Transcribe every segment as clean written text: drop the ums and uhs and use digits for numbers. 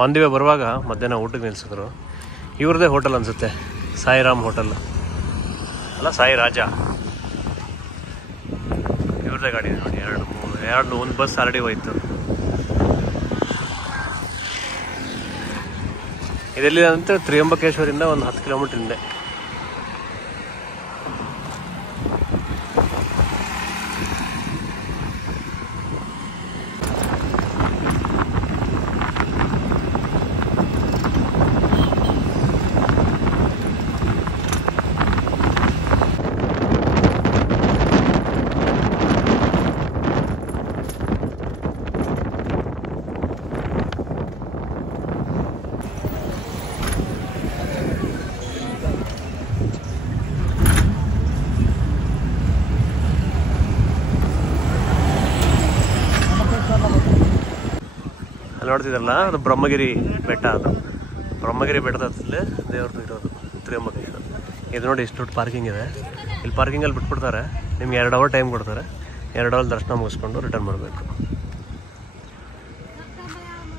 On the way ಬರುವಾಗ ಮಧ್ಯಾಹ್ನ ಊಟಕ್ಕೆ ನಿಲ್ಲಿಸಿದ್ರು. ಇವ್ರದ್ದೇ ಹೋಟೆಲ್ ಅನಿಸುತ್ತೆ, ಸಾಯಿರಾಮ್ ಹೋಟೆಲ್ ಅಲ್ಲ, ಸಾಯಿ ರಾಜ. ಇವ್ರದ್ದೇ ಗಾಡಿ ನೋಡಿ, ಒಂದು ಬಸ್ ಆಲ್ರೆಡಿ ಹೋಯ್ತು. ಇದೆಲ್ಲಿ ಅಂತ ತ್ರಿಯಂಬಕೇಶ್ವರಿಂದ ಒಂದು 10 ಕಿಲೋಮೀಟರ್ ಹಿಂದೆ. ನೋಡ್ತಿದ್ರಲ್ಲ, ಅದು ಬ್ರಹ್ಮಗಿರಿ ಬೆಟ್ಟ. ಅದು ಬ್ರಹ್ಮಗಿರಿ ಬೆಟ್ಟದಲ್ಲಿ ದೇವ್ರದ್ದು ಇರೋದು ತ್ರಿಯಂಬಕೇಶ್ವರ. ಇದು ನೋಡಿ, ಇಷ್ಟು ದೊಡ್ಡ ಪಾರ್ಕಿಂಗ್ ಇದೆ. ಇಲ್ಲಿ ಪಾರ್ಕಿಂಗಲ್ಲಿ ಬಿಟ್ಬಿಡ್ತಾರೆ. ನಿಮ್ಗೆ 2 ಅವರ್ ಟೈಮ್ ಕೊಡ್ತಾರೆ. 2 ಅವರ್ ದರ್ಶನ ಮುಗಿಸ್ಕೊಂಡು ರಿಟರ್ನ್ ಬರಬೇಕು.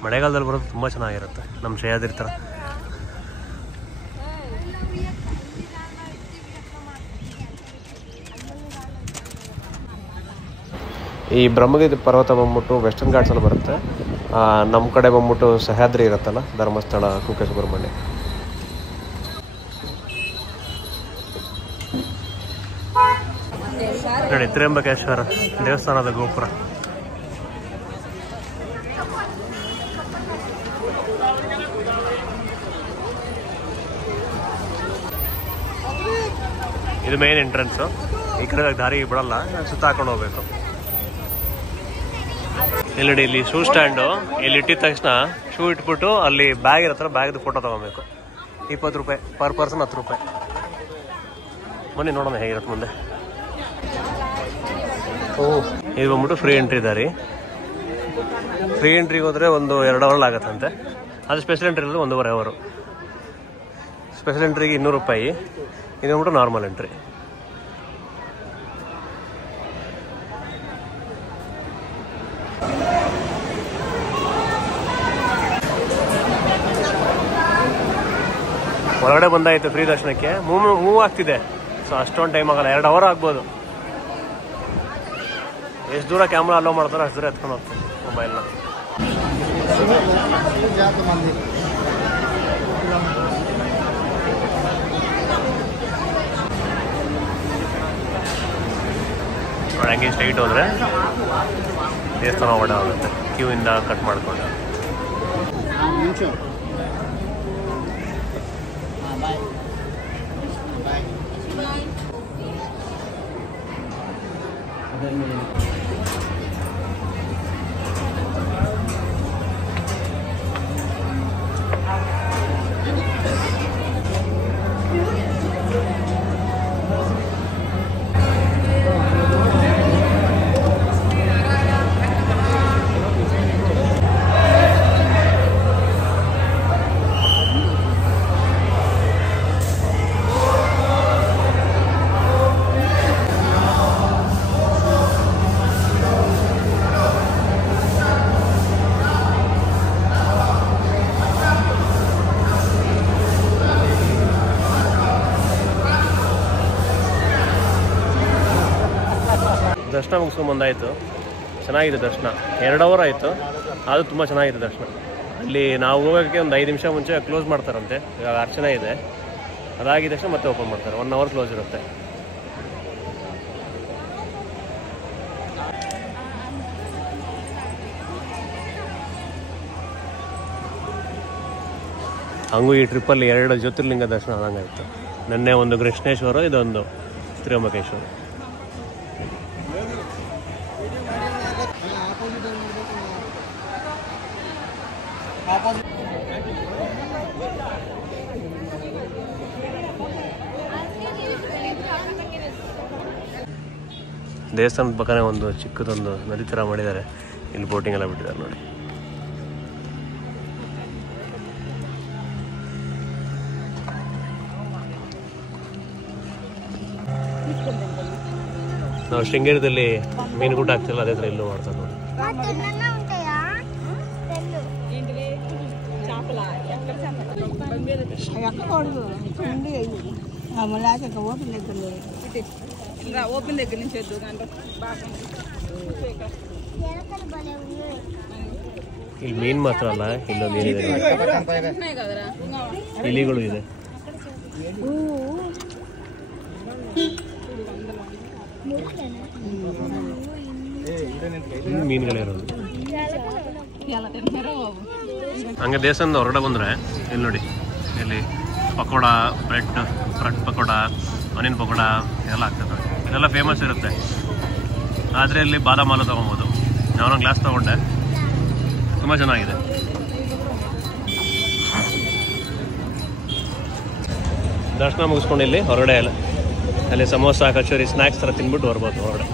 ಮಳೆಗಾಲದಲ್ಲಿ ಬರೋದು ತುಂಬ ಚೆನ್ನಾಗಿರುತ್ತೆ, ನಮ್ಮ ಶ್ರೇಯಾದ್ರಿ ಥರ. ಈ ಬ್ರಹ್ಮಗಿರಿ ಪರ್ವತ ಬಂದ್ಬಿಟ್ಟು ವೆಸ್ಟರ್ನ್ ಘಾಟ್ಸಲ್ಲಿ ಬರುತ್ತೆ. ನಮ್ಮ ಕಡೆ ಬಂದ್ಬಿಟ್ಟು ಸಹ್ಯಾದ್ರಿ ಇರುತ್ತಲ್ಲ, ಧರ್ಮಸ್ಥಳ, ಕುಕ್ಕೆ ಸುಬ್ರಹ್ಮಣ್ಯ. ನೋಡಿ, ತ್ರಿಯಂಬಕೇಶ್ವರ ದೇವಸ್ಥಾನದ ಗೋಪುರ. ಇದು ಮೇನ್ ಎಂಟ್ರೆನ್ಸು. ಈ ಕಡೆ ದಾರಿಗೆ ಬಿಡಲ್ಲ, ಸುತ್ತ ಹಾಕೊಂಡು ಹೋಗ್ಬೇಕು. ಇಲ್ಲಿ ಇಲ್ಲಿ ಶೂ ಸ್ಟ್ಯಾಂಡು. ಇಲ್ಲಿ ಇಟ್ಟಿದ ತಕ್ಷಣ ಶೂ ಇಟ್ಬಿಟ್ಟು ಅಲ್ಲಿ ಬ್ಯಾಗ್ ಇರತ್ತಲ್ಲ, ಬ್ಯಾಗ್ದು ಫೋಟೋ ತಗೋಬೇಕು. 20 ರೂಪಾಯಿ ಪರ್ ಪರ್ಸನ್, 10 ರೂಪಾಯಿ. ಬನ್ನಿ ನೋಡೋಣ ಹೇಗಿರುತ್ತೆ ಮುಂದೆ. ಇದು ಬಂದ್ಬಿಟ್ಟು ಫ್ರೀ ಎಂಟ್ರಿ ದಾರಿ. ಫ್ರೀ ಎಂಟ್ರಿಗೆ ಹೋದರೆ ಒಂದು 2 ಅವರ್ ಆಗುತ್ತಂತೆ. ಅದು ಸ್ಪೆಷಲ್ ಎಂಟ್ರಿ ಇರೋದು 1.5 ಅವರು. ಸ್ಪೆಷಲ್ ಎಂಟ್ರಿಗೆ 200 ರೂಪಾಯಿ. ಇದು ಬಂದ್ಬಿಟ್ಟು ನಾರ್ಮಲ್ ಎಂಟ್ರಿ. ಹೊರಗಡೆ ಬಂದಾಯಿತು ಫ್ರೀ ದರ್ಶನಕ್ಕೆ. ಮೂವ್ ಆಗ್ತಿದೆ, ಸೊ ಅಷ್ಟೊಂದು ಟೈಮ್ ಆಗಲ್ಲ, 2 ಅವರ್ ಆಗ್ಬೋದು. ಎಷ್ಟು ದೂರ ಕ್ಯಾಮ್ರಾ ಅಲೋ ಮಾಡ್ತಾರೋ ಅಷ್ಟು ದೂರ ಎತ್ಕೊಂಡು ಹೋಗ್ತೀನಿ ಮೊಬೈಲ್ನ. ಹಂಗೆ ಸ್ಟ್ರೈಟ್ ಹೋದರೆ ದೇವಸ್ಥಾನ ಒಡೆ ಆಗುತ್ತೆ, ಕ್ಯೂ ಇಂದ ಕಟ್ ಮಾಡ್ಕೊಂಡು. ದರ್ಶನ ಮುಗಿಸ್ಕೊಂಬಂದಾಯಿತು. ಚೆನ್ನಾಗಿದೆ ದರ್ಶನ. 2 ಅವರ್ ಆಯಿತು, ಅದು ತುಂಬ ಚೆನ್ನಾಗಿದೆ ದರ್ಶನ. ಅಲ್ಲಿ ನಾವು ಹೋಗೋಕ್ಕೆ ಒಂದು 5 ನಿಮಿಷ ಮುಂಚೆ ಕ್ಲೋಸ್ ಮಾಡ್ತಾರಂತೆ. ಇವಾಗ ಅರ್ಚನೆ ಇದೆ, ಅದಾಗಿದ ತಕ್ಷಣ ಮತ್ತೆ ಓಪನ್ ಮಾಡ್ತಾರೆ. 1 ಅವರ್ ಕ್ಲೋಸ್ ಇರುತ್ತೆ. ಹಂಗೂ ಈ ಟ್ರಿಪ್ಪಲ್ಲಿ 2 ಜ್ಯೋತಿರ್ಲಿಂಗ ದರ್ಶನ ಆದಂಗಾಯಿತು. ನೆನ್ನೆ ಒಂದು ಕೃಷ್ಣೇಶ್ವರ, ಇದೊಂದು ತ್ರಿಯಂಬಕೇಶ್ವರ. ದೇವಸ್ಥಾನದ ಪಕ್ಕನೇ ಒಂದು ಚಿಕ್ಕದೊಂದು ನದಿ ಥರ ಮಾಡಿದ್ದಾರೆ. ಇಲ್ಲಿ ಬೋಟಿಂಗ್ ಎಲ್ಲ ಬಿಟ್ಟಿದ್ದಾರೆ ನೋಡಿ. ನಾವು ಶೃಂಗೇರಿದಲ್ಲಿ ಮೀನುಗೂಟ ಆಗ್ತಿಲ್ಲ, ಅದೇ ಥರ ಇಲ್ಲೂ ಮಾಡ್ತಾರೆ ನೋಡಿ. ఓపెన్ దగ్గర నుంచి వద్దు ಇಲ್ಲಿ ಮೀನು ಮಾತ್ರ ಅಲ್ಲ, ಇಲ್ಲೊಂದು ಏನಿದೆ ಇಲಿಗಳು ಇದೆ. ಮೀನುಗಳಿರೋದು. ಹಂಗೆ ದೇವಸ್ಥಾನದ ಹೊರಗಡೆ ಬಂದರೆ ಇಲ್ಲಿ ನೋಡಿ, ಇಲ್ಲಿ ಪಕೋಡ, ಬ್ರೆಡ್ ಪಕೋಡ, ಆನಿಯನ್ ಪಕೋಡ ಎಲ್ಲ ಆಗ್ತದೆ. ಇದೆಲ್ಲ ಫೇಮಸ್ ಇರುತ್ತೆ. ಆದರೆ ಇಲ್ಲಿ ಬಾದಾಮ್ ಹಾಲು ತೊಗೊಬೋದು. ನಾನು ಗ್ಲಾಸ್ ತೊಗೊಂಡೆ, ತುಂಬ ಚೆನ್ನಾಗಿದೆ. ದರ್ಶನ ಮುಗಿಸ್ಕೊಂಡು ಇಲ್ಲಿ ಹೊರಗಡೆ ಅಲ್ಲಿ ಸಮೋಸ, ಕಚೋರಿ, ಸ್ನ್ಯಾಕ್ಸ್ ಥರ ತಿನ್ಬಿಟ್ಟು ಬರ್ಬೋದು ಹೊರಗಡೆ.